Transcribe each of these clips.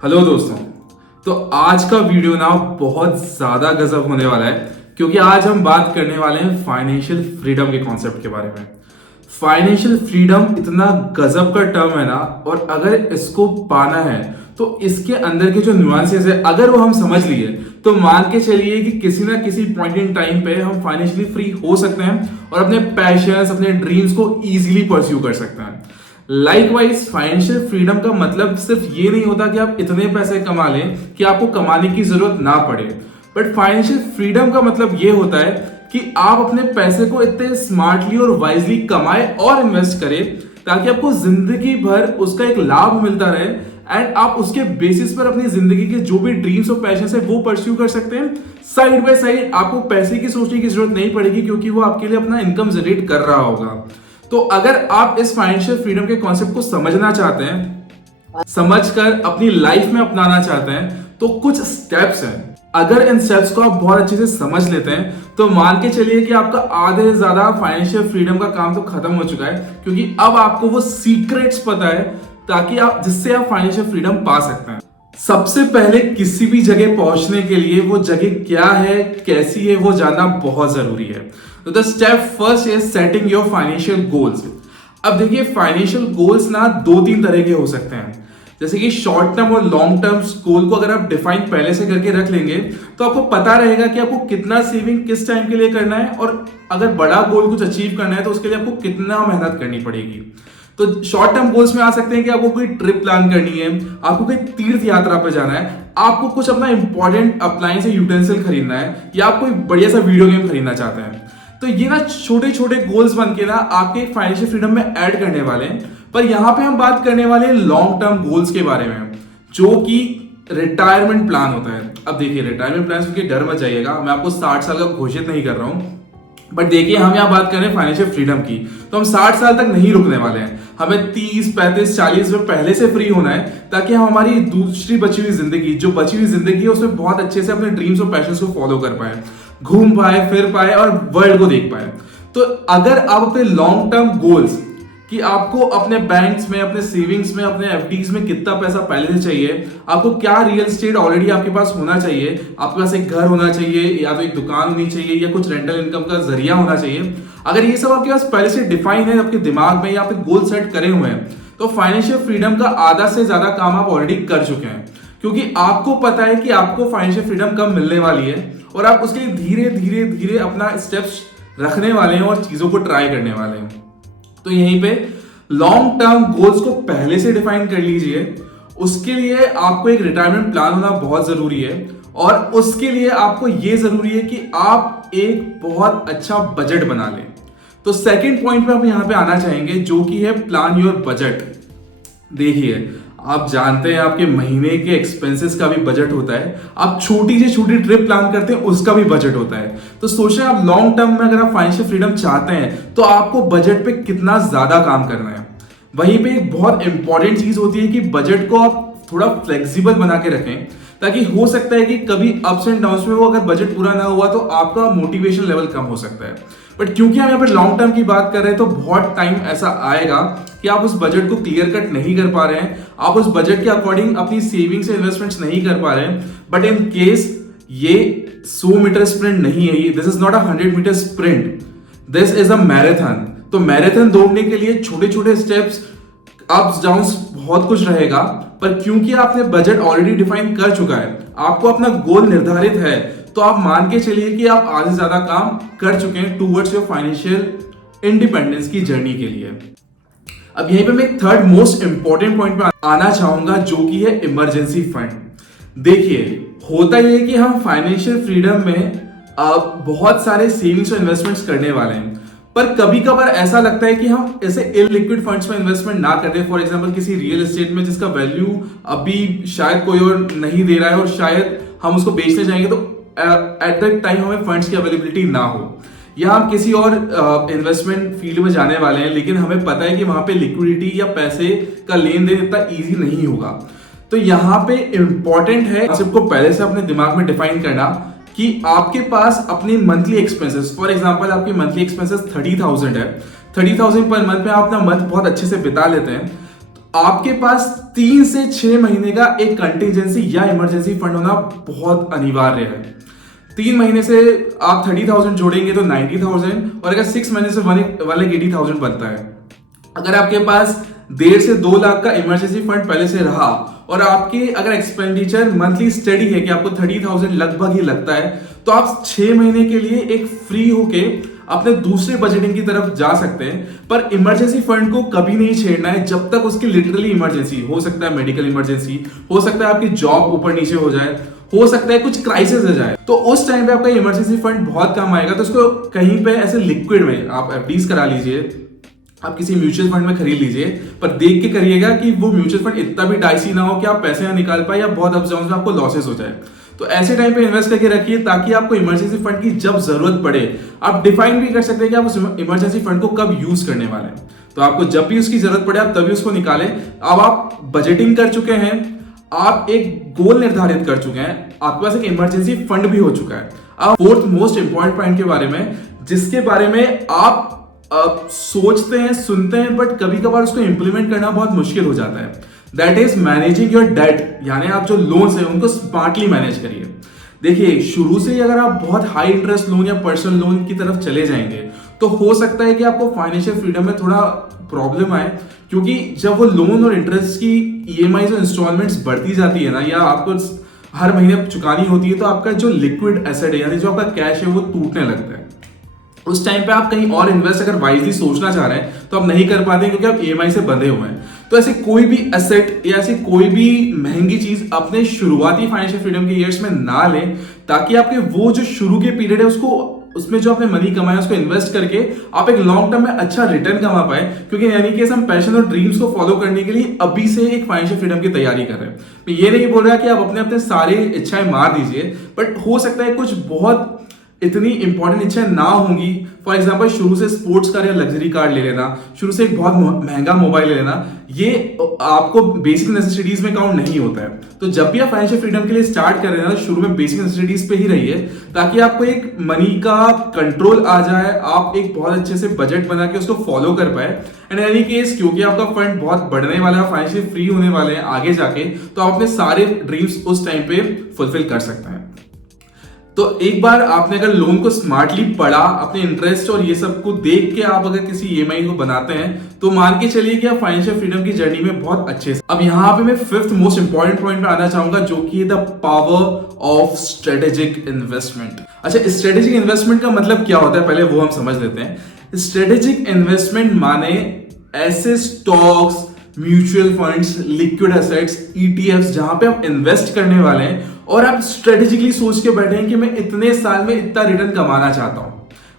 Hello दोस्तों। तो आज का वीडियो ना बहुत ज्यादा गजब होने वाला है क्योंकि आज हम बात करने वाले हैं फाइनेंशियल फ्रीडम के कॉन्सेप्ट के बारे में। फाइनेंशियल फ्रीडम इतना गजब का टर्म है ना, और अगर इसको पाना है तो इसके अंदर के जो न्यूआंसेस है अगर वो हम समझ लिए तो मान के चलिए कि किसी ना किसी पॉइंट इन टाइम पे हम फाइनेंशियली फ्री हो सकते हैं और अपने पैशंस अपने ड्रीम्स को इजीली परस्यू कर सकते हैं। लाइकवाइज फाइनेंशियल फ्रीडम का मतलब सिर्फ ये नहीं होता कि आप इतने पैसे कमा लें कि आपको कमाने की जरूरत ना पड़े, बट फाइनेंशियल फ्रीडम का मतलब ये होता है कि आप अपने पैसे को इतने स्मार्टली और वाइजली कमाएं और इन्वेस्ट करें ताकि आपको जिंदगी भर उसका एक लाभ मिलता रहे एंड आप उसके बेसिस पर अपनी जिंदगी के जो भी ड्रीम्स और पैशन है वो परस्यू कर सकते हैं। साइड बाय साइड आपको पैसे की सोचने की जरूरत नहीं पड़ेगी क्योंकि वो आपके लिए अपना इनकम जनरेट कर रहा होगा। तो अगर आप इस फाइनेंशियल फ्रीडम के कॉन्सेप्ट को समझना चाहते हैं, समझकर अपनी लाइफ में अपनाना चाहते हैं, तो कुछ स्टेप्स हैं। अगर इन स्टेप्स को आप बहुत अच्छे से समझ लेते हैं तो मान के चलिए कि आपका आधे से ज्यादा फाइनेंशियल फ्रीडम का काम तो खत्म हो चुका है, क्योंकि अब आपको वो सीक्रेट्स पता है ताकि आप जिससे आप फाइनेंशियल फ्रीडम पा सकते हैं। सबसे पहले किसी भी जगह पहुंचने के लिए वो जगह क्या है, कैसी है, वो जानना बहुत जरूरी है। तो the step first is setting your financial goals. अब देखिए फाइनेंशियल गोल्स ना दो तीन तरह के हो सकते हैं, जैसे कि शॉर्ट टर्म और लॉन्ग टर्म गोल को अगर आप डिफाइन पहले से करके रख लेंगे तो आपको पता रहेगा कि आपको कितना सेविंग किस टाइम के लिए करना है, और अगर बड़ा गोल कुछ अचीव करना है तो उसके लिए आपको कितना मेहनत करनी पड़ेगी। तो शॉर्ट टर्म गोल्स में आ सकते हैं कि आपको कोई ट्रिप प्लान करनी है, आपको कोई तीर्थ यात्रा पर जाना है, आपको कुछ अपना इंपॉर्टेंट अप्लायंस या यूटेंसिल खरीदना है, या आप कोई बढ़िया सा वीडियो गेम खरीदना चाहते हैं। तो ये ना छोटे छोटे गोल्स बन के ना आपके फाइनेंशियल फ्रीडम में ऐड करने वाले हैं। पर यहां पे हम बात करने वाले हैं लॉन्ग टर्म गोल्स के बारे में, जो कि रिटायरमेंट प्लान होता है। अब देखिए रिटायरमेंट प्लान सुन के डर मत जाइएगा, मैं आपको 60 साल का घोषित नहीं कर रहा हूं, बट देखिए हम यहाँ बात कर रहे हैं फाइनेंशियल फ्रीडम की, तो हम 60 साल तक नहीं रुकने वाले हैं। हमें 30, 35, 40 में पहले से फ्री होना है ताकि हम हमारी दूसरी बची हुई जिंदगी, जो बची हुई जिंदगी है, उसमें बहुत अच्छे से अपने ड्रीम्स और पैशंस को फॉलो कर पाए, घूम पाए, फिर पाए और वर्ल्ड को देख पाए। तो अगर आप अपने लॉन्ग टर्म गोल्स कि आपको अपने बैंक्स में, अपने सेविंग्स में, अपने एफडीज में कितना पैसा पहले से चाहिए, आपको क्या रियल एस्टेट ऑलरेडी आपके पास होना चाहिए, आपके पास एक घर होना चाहिए या तो एक दुकान होनी चाहिए या कुछ रेंटल इनकम का जरिया होना चाहिए, अगर ये सब आपके पास पहले से डिफाइन है आपके दिमाग में या आप गोल सेट करे हुए हैं, तो फाइनेंशियल फ्रीडम का आधा से ज्यादा काम आप ऑलरेडी कर चुके हैं, क्योंकि आपको पता है कि आपको फाइनेंशियल फ्रीडम कब मिलने वाली है और आप उसके लिए धीरे धीरे धीरे अपना स्टेप्स रखने वाले हैं और चीजों को ट्राई करने वाले हैं। तो यहीं पे लॉन्ग टर्म गोल्स को पहले से डिफाइन कर लीजिए। उसके लिए आपको एक रिटायरमेंट प्लान होना बहुत जरूरी है, और उसके लिए आपको यह जरूरी है कि आप एक बहुत अच्छा बजट बना लें। तो सेकंड पॉइंट पे हम यहां पे आना चाहेंगे, जो कि है प्लान योर बजट। देखिए आप जानते हैं आपके महीने के एक्सपेंसेस का भी बजट होता है, आप छोटी से छोटी ट्रिप प्लान करते हैं उसका भी बजट होता है। तो सोचें आप लॉन्ग टर्म में अगर आप फाइनेंशियल फ्रीडम चाहते हैं तो आपको बजट पे कितना ज्यादा काम करना है। वहीं पे एक बहुत इंपॉर्टेंट चीज होती है कि बजट को आप थोड़ा फ्लेक्सिबल बना के रखें, ताकि हो सकता है कि कभी अप्स एंड डाउन्स में वो अगर बजट पूरा ना हुआ तो आपका मोटिवेशन लेवल कम हो सकता है। बट क्योंकि हम यहाँ पे लॉन्ग टर्म की बात कर रहे हैं तो बहुत टाइम ऐसा आएगा कि आप उस बजट को क्लियर कट नहीं कर पा रहे हैं, आप उस बजट के अकॉर्डिंग अपनी सेविंग्स से इन्वेस्टमेंट्स नहीं कर पा रहे हैं। बट इन केस ये 100 मीटर स्प्रिंट नहीं है, this is not a 100 metre sprint, this is a marathon. तो मैराथन दौड़ने के लिए छोटे छोटे स्टेप्स, अप्स डाउन्स बहुत कुछ रहेगा, पर क्योंकि आपने बजट ऑलरेडी डिफाइन कर चुका है, आपको अपना गोल निर्धारित है, तो आप मान के चलिए कि आप आधे ज्यादा काम कर चुके हैं टूवर्ड्स योर फाइनेंशियल इंडिपेंडेंस की जर्नी के लिए। अब यहीं पे मैं थर्ड मोस्ट इंपॉर्टेंट पॉइंट पे आना चाहूंगा, जो कि है इमरजेंसी फंड। देखिए होता यह है कि हम फाइनेंशियल फ्रीडम में बहुत सारे सेविंग्स और इन्वेस्टमेंट्स करने वाले हैं, पर कभी कभार ऐसा लगता है कि हम ऐसे इलिक्विड फंड्स में इन्वेस्टमेंट ना करते। फॉर एग्जांपल किसी रियल एस्टेट में जिसका वैल्यू अभी शायद कोई और नहीं दे रहा है और शायद हम उसको बेचने जाएंगे तो एट दैट टाइम हमें फंड्स की अवेलेबिलिटी ना हो, या हम किसी और इन्वेस्टमेंट फील्ड में जाने वाले हैं लेकिन हमें पता है कि वहां पे लिक्विडिटी या पैसे का लेन देन इतना इजी नहीं होगा। तो यहाँ पे इंपॉर्टेंट है सबको पहले से अपने दिमाग में डिफाइन करना कि आपके पास अपनी मंथली एक्सपेंसेस, फॉर एग्जांपल आपकी मंथली एक्सपेंसेस 30,000 है, 30,000 पर मंथ में आप अपना मंथ बहुत अच्छे से बिता लेते हैं, आपके पास 3 से 6 महीने का एक कंटिजेंसी या इमरजेंसी फंड होना बहुत अनिवार्य है। 3 महीने से आप 30,000 जोड़ेंगे तो 90,000, और अगर 6 महीने से 180,000 बनता है। अगर आपके पास 1.5 से 2 लाख का इमरजेंसी फंड पहले से रहा और आपके अगर एक्सपेंडिचर मंथली स्टडी है कि आपको 30,000 लगभग ही लगता है, तो आप 6 महीने के लिए एक फ्री होके अपने दूसरे बजटिंग की तरफ जा सकते हैं। पर इमरजेंसी फंड को कभी नहीं छेड़ना है जब तक उसकी लिटरली इमरजेंसी हो सकता है, मेडिकल इमरजेंसी हो सकता है, आपकी जॉब ऊपर नीचे हो जाए, हो सकता है कुछ क्राइसिस हो जाए, तो उस टाइम पे आपका इमरजेंसी फंड बहुत काम आएगा। तो उसको कहीं पे ऐसे लिक्विड में आप एफडीज करा लीजिए, आप किसी म्यूचुअल फंड में खरीद लीजिए, पर देख के करिएगा कि वो म्यूचुअल फंड इतना भी डाइसी ना हो कि आप पैसे ना निकाल पाए या बहुत अप डाउन में आपको लॉसेस हो जाए। तो ऐसे टाइम पे इन्वेस्ट करके रखिए ताकि आपको इमरजेंसी फंड की जब जरूरत पड़े, आप डिफाइन भी कर सकते हैं कि आप उस इमरजेंसी फंड को कब यूज करने वाले हैं। तो आपको जब भी उसकी जरूरत पड़े आप तभी उसको निकालें। अब आप बजटिंग कर चुके हैं, आप एक गोल निर्धारित कर चुके हैं, आपके पास एक इमरजेंसी फंड भी हो चुका है। अब फोर्थ मोस्ट इंपॉर्टेंट पॉइंट के बारे में, जिसके बारे में आप सोचते हैं, सुनते हैं, बट कभी कभार उसको इंप्लीमेंट करना बहुत मुश्किल हो जाता है। That is managing your debt, यानी आप जो लोन्स हैं उनको स्मार्टली मैनेज करिए। देखिए, शुरू से ही अगर आप बहुत हाई इंटरेस्ट लोन या पर्सनल लोन की तरफ चले जाएंगे तो हो सकता है कि आपको फाइनेंशियल फ्रीडम में थोड़ा प्रॉब्लम आए, क्योंकि जब वो लोन और इंटरेस्ट की ईएमआई और इंस्टॉलमेंट्स बढ़ती जाती है ना, या आपको हर महीने चुकानी होती है, तो आपका जो लिक्विड एसेट है यानी जो आपका कैश है वो टूटने लगता है। उस टाइम पे आप कहीं और इन्वेस्ट अगर वाइजली सोचना चाह रहे हैं तो आप नहीं कर पाते क्योंकि आप ईएमआई से बंधे हुए हैं। तो ऐसे कोई भी एसेट या ऐसी कोई भी महंगी चीज अपने शुरुआती फाइनेंशियल फ्रीडम के ईयर्स में ना लें, ताकि आपके वो जो शुरू के पीरियड है उसमें जो आपने मनी कमाया उसको इन्वेस्ट करके आप एक लॉन्ग टर्म में अच्छा रिटर्न कमा पाए। क्योंकि यानी कि हम पैशन और ड्रीम्स को फॉलो करने के लिए अभी से एक फाइनेंशियल फ्रीडम की तैयारी कर रहे हैं। मैं ये नहीं बोल रहा कि आप अपने अपने सारे इच्छाएं मार दीजिए, बट हो सकता है कुछ बहुत इतनी इंपॉर्टेंट इच्छाएं ना होंगी। फॉर एग्जाम्पल, शुरू से स्पोर्ट्स कार या लग्जरी कार ले लेना, शुरू से एक बहुत महंगा मोबाइल ले लेना, ये आपको बेसिक नेसेसिटीज में काउंट नहीं होता है। तो जब भी आप फाइनेंशियल फ्रीडम के लिए स्टार्ट कर रहे हैं ना, शुरू में बेसिक नेसेसिटीज पे ही रहिए, ताकि आपको एक मनी का कंट्रोल आ जाए, आप एक बहुत अच्छे से बजट बना के उसको फॉलो कर पाए। एंड एनी केस, क्योंकि आपका फंड बहुत बढ़ने वाला है, फाइनेंशियल फ्री होने वाले हैं आगे जाके, तो आप अपने सारे ड्रीम्स उस टाइम पे फुलफिल कर सकते हैं। तो एक बार आपने अगर लोन को स्मार्टली पढ़ा, अपने इंटरेस्ट और ये सब को देख के आप अगर किसी ईएमआई को बनाते हैं, तो मान के चलिए कि आप फाइनेंशियल फ्रीडम की जर्नी में बहुत अच्छे से। अब यहाँ पे मैं फिफ्थ मोस्ट इंपॉर्टेंट पॉइंट पे आना चाहूंगा, जो कि the power of strategic investment. अच्छा, स्ट्रेटेजिक इन्वेस्टमेंट का मतलब क्या होता है, पहले वो हम समझ लेते हैं। स्ट्रेटेजिक इन्वेस्टमेंट माने ऐसे stocks, mutual funds, liquid assets, ETFs जहां पे आप इन्वेस्ट करने वाले हैं और आप स्ट्रेटेजिकली सोच के बैठे हैं कि मैं इतने साल में इतना रिटर्न कमाना चाहता हूं,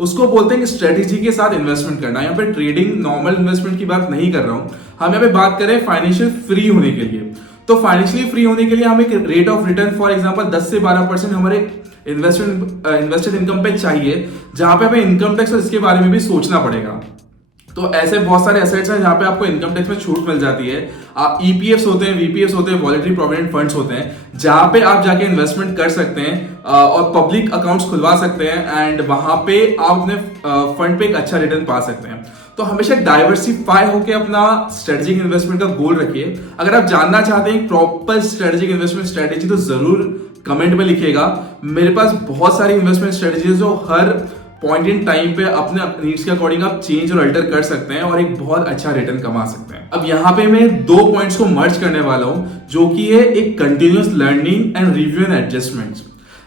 उसको बोलते हैं कि स्ट्रेटेजी के साथ इन्वेस्टमेंट करना। यहाँ पे ट्रेडिंग, नॉर्मल इन्वेस्टमेंट की बात नहीं कर रहा हूं, हम यहाँ पे बात करें फाइनेंशियल फ्री होने के लिए। तो फाइनेंशियली फ्री होने के लिए हमें rate of return for example 10 से 12% हमारे इन्वेस्टेड इनकम पे चाहिए, जहां पे हमें इनकम टैक्स और इसके बारे में भी सोचना पड़ेगा। तो ऐसे बहुत सारे एसेट्स हैं जहां पे आपको इनकम टैक्स में छूट मिल जाती है। ईपीएफ्स होते हैं, वीपीएफ्स होते हैं, वॉलेटरी प्रोविडेंट फंड्स होते हैं, जहां पे आप जाके इन्वेस्टमेंट कर सकते हैं और पब्लिक अकाउंट्स खुलवा सकते हैं, एंड वहां पे आप अपने फंड पे एक अच्छा रिटर्न पा सकते हैं। तो हमेशा डाइवर्सिफाई होकर अपना स्ट्रेटेजिक इन्वेस्टमेंट का गोल रखिए। अगर आप जानना चाहते हैं प्रॉपर स्ट्रेटेजिक इन्वेस्टमेंट स्ट्रेटेजी, तो जरूर कमेंट में लिखिएगा। मेरे पास बहुत सारी इन्वेस्टमेंट स्ट्रेटेजीज जो हर पॉइंट इन टाइम पे अपने नीड्स के अकॉर्डिंग आप चेंज और अल्टर कर सकते हैं और एक बहुत अच्छा रिटर्न कमा सकते हैं। अब यहाँ पे मैं 2 पॉइंट्स को मर्ज करने वाला हूं, जो कि है एक continuous learning and review and adjustments.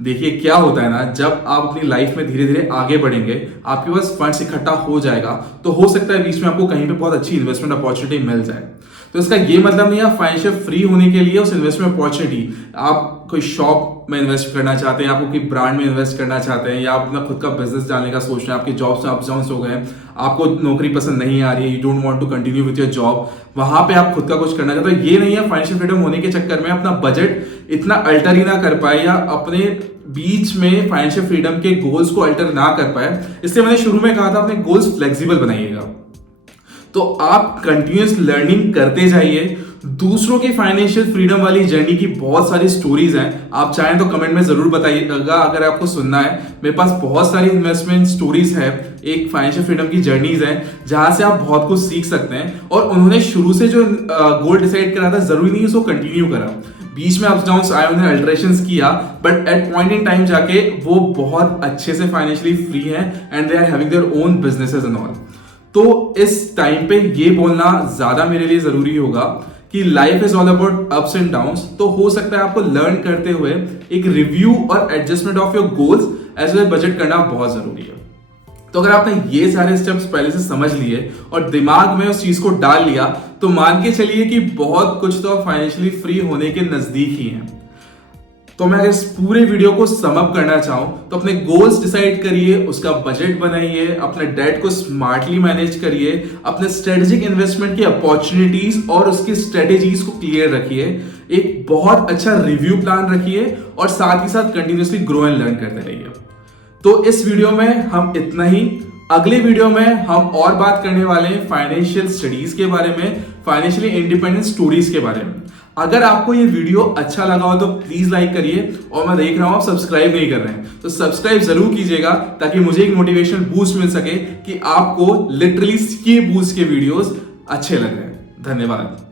देखिए, क्या होता है ना, जब आप अपनी लाइफ में धीरे धीरे आगे बढ़ेंगे, आपके पास फंड्स इकट्ठा हो जाएगा, तो हो सकता है बीच में आपको कहीं पे बहुत अच्छी इन्वेस्टमेंट अपॉर्चुनिटी मिल जाए। तो इसका ये मतलब नहीं है फाइनेंशियल फ्री होने के लिए उस इन्वेस्टमेंट अपॉर्चुनिटी, आप कोई शॉप में इन्वेस्ट करना चाहते हैं, आप कोई ब्रांड में इन्वेस्ट करना चाहते हैं, या आप अपना खुद का बिजनेस डालने का सोच रहे हैं, आपके जॉब से अप डाउन हो गए हैं, आपको नौकरी पसंद नहीं आ रही है, you don't want to continue with your job, वहां पे आप खुद का कुछ करना चाहते हो। ये नहीं है फाइनेंशियल फ्रीडम होने के चक्कर में अपना बजट इतना अल्टर ही ना कर पाए, या अपने बीच में फाइनेंशियल फ्रीडम के गोल्स को अल्टर ना कर पाए। इसलिए मैंने शुरू में कहा था अपने गोल्स फ्लेक्सिबल बनाइएगा। तो आप कंटिन्यूअस लर्निंग करते जाइए। दूसरों की फाइनेंशियल फ्रीडम वाली जर्नी की बहुत सारी स्टोरीज हैं, आप चाहें तो कमेंट में जरूर बताइएगा अगर आपको सुनना है। मेरे पास बहुत सारी इन्वेस्टमेंट स्टोरीज है, एक फाइनेंशियल फ्रीडम की जर्नीज है जहां से आप बहुत कुछ सीख सकते हैं। और उन्होंने शुरू से जो गोल डिसाइड करा था, जरूरी नहीं उसको कंटिन्यू करा, बीच में अप्स डाउन्स आए, उन्होंने अल्टरेशंस किया, but at point in time जाके वो बहुत अच्छे से फाइनेंशियली फ्री हैं and they are having their own businesses and all. तो इस टाइम पे ये बोलना ज्यादा मेरे लिए जरूरी होगा कि life is all about ups and downs. तो हो सकता है आपको लर्न करते हुए एक रिव्यू और adjustment of your goals as well budget करना बहुत जरूरी है। तो अगर आपने ये सारे स्टेप्स पहले से समझ लिए और दिमाग में उस चीज को डाल लिया, तो मान के चलिए कि बहुत कुछ तो फाइनेंशियली फ्री होने के नजदीक ही हैं। तो मैं इस पूरे वीडियो को सम अप करना चाहूं तो अपने गोल्स डिसाइड करिए, उसका बजट बनाइए, अपने डेट को स्मार्टली मैनेज करिए, अपने स्ट्रेटेजिक इन्वेस्टमेंट की अपॉर्चुनिटीज और उसकी स्ट्रेटेजीज को क्लियर रखिए, एक बहुत अच्छा रिव्यू प्लान रखिए और साथ ही साथ कंटिन्यूअसली ग्रो एंड लर्न करते रहिए। तो इस वीडियो में हम इतना ही। अगले वीडियो में हम और बात करने वाले हैं फाइनेंशियल स्टडीज के बारे में, फाइनेंशियली इंडिपेंडेंट स्टोरीज के बारे में। अगर आपको ये वीडियो अच्छा लगा हो तो प्लीज लाइक करिए, और मैं देख रहा हूं आप सब्सक्राइब नहीं कर रहे हैं तो सब्सक्राइब जरूर कीजिएगा ताकि मुझे एक मोटिवेशन बूस्ट मिल सके कि आपको लिटरली ये बूस्ट के वीडियोस अच्छे लग रहे हैं। धन्यवाद।